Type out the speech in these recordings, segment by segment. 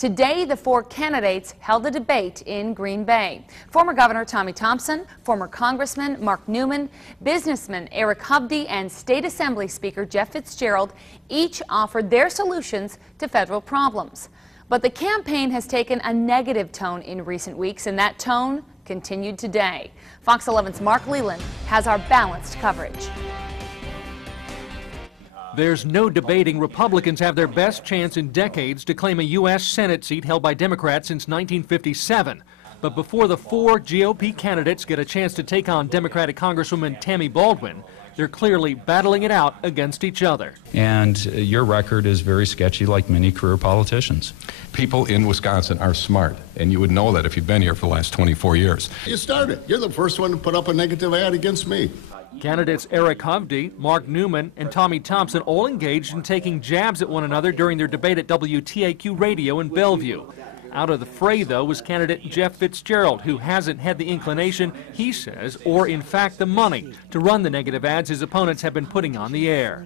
Today, the four candidates held a debate in Green Bay. Former Governor Tommy Thompson, former Congressman Mark Newman, businessman Eric Hovde, and State Assembly Speaker Jeff Fitzgerald each offered their solutions to federal problems. But the campaign has taken a negative tone in recent weeks, and that tone continued today. Fox 11's Mark Leland has our balanced coverage. There's no debating Republicans have their best chance in decades to claim a U.S. Senate seat held by Democrats since 1957. But before the four GOP candidates get a chance to take on Democratic Congresswoman Tammy Baldwin, they're clearly battling it out against each other. And your record is very sketchy, like many career politicians. People in Wisconsin are smart, and you would know that if you've been here for the last 24 years. You started. You're the first one to put up a negative ad against me. Candidates Eric Hovde, Mark Newman, and Tommy Thompson all engaged in taking jabs at one another during their debate at WTAQ Radio in Bellevue. Out of the fray, though, was candidate Jeff Fitzgerald, who hasn't had the inclination, he says, or in fact the money, to run the negative ads his opponents have been putting on the air.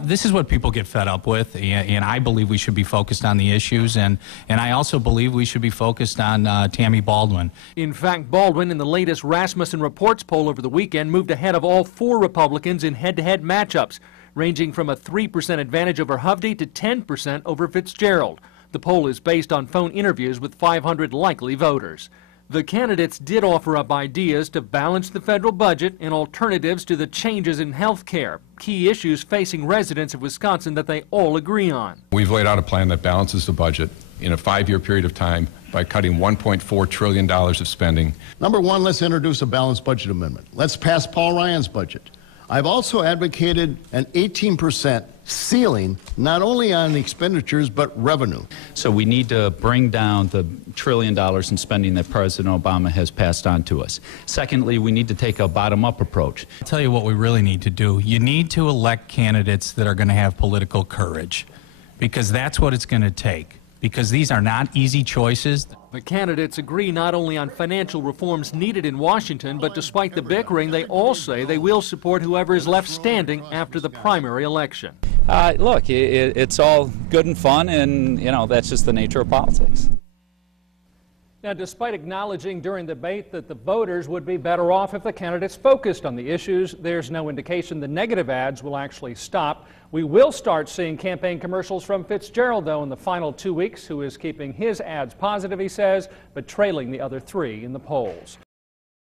This is what people get fed up with, and I believe we should be focused on the issues, and I also believe we should be focused on Tammy Baldwin. In fact, Baldwin, in the latest Rasmussen Reports poll over the weekend, moved ahead of all four Republicans in head-to-head matchups, ranging from a 3% advantage over Hovde to 10% over Fitzgerald. The poll is based on phone interviews with 500 likely voters. The candidates did offer up ideas to balance the federal budget and alternatives to the changes in health care, key issues facing residents of Wisconsin that they all agree on. We've laid out a plan that balances the budget in a 5-year period of time by cutting $1.4 trillion of spending. Number one, let's introduce a balanced budget amendment. Let's pass Paul Ryan's budget. I've also advocated an 18% ceiling, not only on expenditures, but revenue. So we need to bring down the $1 trillion in spending that President Obama has passed on to us. Secondly, we need to take a bottom-up approach. I'll tell you what we really need to do. You need to elect candidates that are going to have political courage, because that's what it's going to take. Because these are not easy choices. The candidates agree not only on financial reforms needed in Washington, but despite the bickering, they all say they will support whoever is left standing after the primary election. Look, it's all good and fun, and, you know, that's just the nature of politics. Now, despite acknowledging during the debate that the voters would be better off if the candidates focused on the issues, there's no indication the negative ads will actually stop. We will start seeing campaign commercials from Fitzgerald, though, in the final 2 weeks, who is keeping his ads positive, he says, but trailing the other three in the polls.